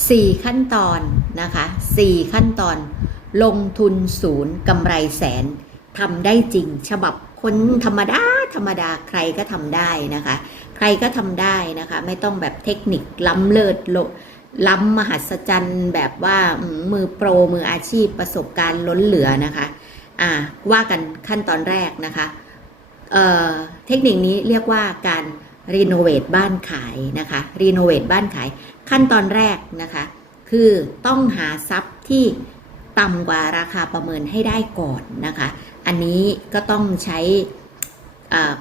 4 ขั้นตอนนะคะ4ขั้นตอน ลงทุนศูนย์กำไรแสนทำได้จริง ฉบับคนธรรมดาธรรมดาใครก็ทำได้นะคะ ใครก็ทำได้นะคะ ไม่ต้องแบบเทคนิคล้ำเลิศโลล้ำมหัศจรรย์แบบว่ามมือโปรมืออาชีพประสบการณ์ล้นเหลือนะคะอ่าว่ากันขั้นตอนแรกนะคะเอ่อเทคนิคนี้เรียกว่าการ รีโนเวทบ้านขายนะคะรีโนเวทบ้านขาย ขั้นตอนแรกนะคะ คือต้องหาทรัพย์ที่ต่ำกว่าราคาประเมินให้ได้ก่อนนะคะ อันนี้ก็ต้องใช้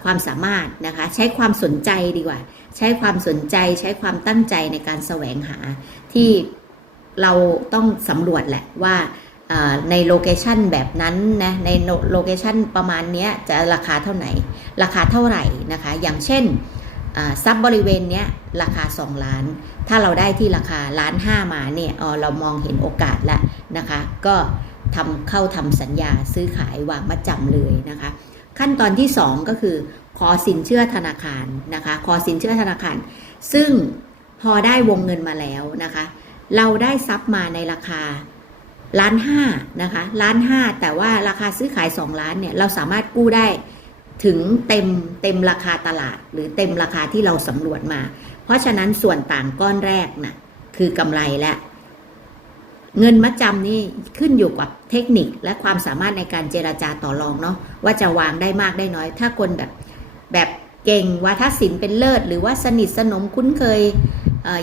ความสามารถนะคะ ใช้ความสนใจดีกว่า ใช้ความสนใจใช้ความตั้งใจในการแสวงหาที่เราต้องสำรวจแหละว่าในโลเคชันแบบนั้นนะในโลเคชันประมาณนี้จะราคาเท่าไหร่ ราคาเท่าไหร่นะคะ อย่างเช่น ซับบริเวณเนี้ยราคา 2 ล้าน ถ้าเราได้ที่ราคาล้านห้ามาเนี่ยเรามองเห็นโอกาสแล้วนะคะ ก็ทำเข้าทำสัญญาซื้อขายวางมัดจำเลยนะคะ ขั้นตอนที่ 2 ก็คือ ขอสินเชื่อธนาคารนะคะ ขอสินเชื่อธนาคาร ซึ่งพอได้วงเงินมาแล้วนะคะ เราได้ทรัพย์มาในราคาล้านห้านะคะล้านห้าแต่ว่าราคาซื้อขาย 2 ล้านเนี่ยเราสามารถกู้ได้ ถึงเต็มเต็มราคาตลาด หรือเต็มราคาที่เราสำรวจมา เพราะฉะนั้นส่วนต่างก้อนแรกนะ่ะคือกำไรและเงินมัดจำนี่ขึ้นอยู่กับเทคนิคและความสามารถในการเจราจาต่อรองเนาะว่าจะวางได้มากได้น้อย ถ้าคนแบบแบบเก่งวาทศิลป์เป็นเลิศ หรือว่าสนิทสนมคุ้นเคย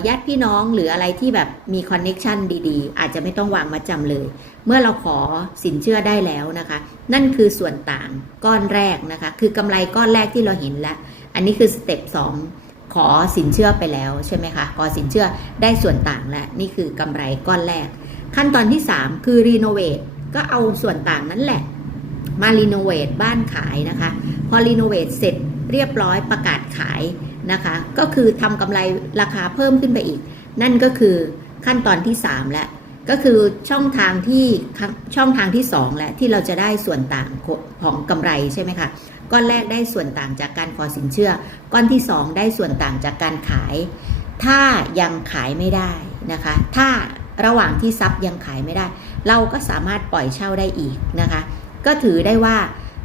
ญาติพี่น้องหรืออะไรที่แบบมีคอนเน็ชันดีๆ อาจจะไม่ต้องวางมาจำเลย เมื่อเราขอสินเชื่อได้แล้วนะคะ นั่นคือส่วนต่างก้อนแรกนะคะ คือกำไรก้อนแรกที่เราเห็นแล้ว อันนี้คือสเต็ปสองขอสินเชื่อไปแล้วใช่ไหมคะขอสินเชื่อได้ส่วนต่างแล้วนี่คือกำไรก้อนแรก ขั้นตอนที่ 3 คือรีโนเวทก็เอาส่วนต่างนั่นแหละ มารีโนเวทบ้านขายนะคะ พอรีโนเวทเสร็จเรียบร้อยประกาศขายนะคะ ก็คือทำกำไรราคาเพิ่มขึ้นไปอีก นั่นก็คือขั้นตอนที่ 3 แล้ว ก็คือช่องทางที่ช่องทางที่2และที่เราจะได้ส่วนต่างของกำไรใช่ไหมคะก้อนแรกได้ส่วนต่างจากการขอสินเชื่อ ก้อนที่ 2 ได้ส่วนต่างจากการขาย ถ้ายังขายไม่ได้นะคะ ถ้าระหว่างที่ทรัพย์ยังขายไม่ได้ เราก็สามารถปล่อยเช่าได้อีกนะคะ ก็ถือได้ว่า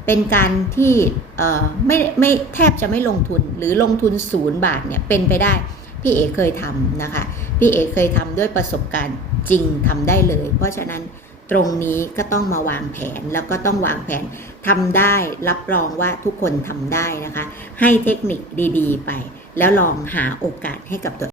เป็นการที่เออไม่ไม่แทบจะไม่ลงทุนหรือลงทุนศูนย์บาทเนี่ยเป็นไปได้ พี่เอเคยทำนะคะ พี่เอเคยทำด้วยประสบการณ์ จริงทำได้เลย เพราะฉะนั้นตรงนี้ก็ต้องมาวางแผนแล้วก็ต้องวางแผนทำได้รับรองว่าทุกคนทำได้นะคะ ให้เทคนิคดี ๆ ไป แล้วลองหาโอกาสให้กับตัว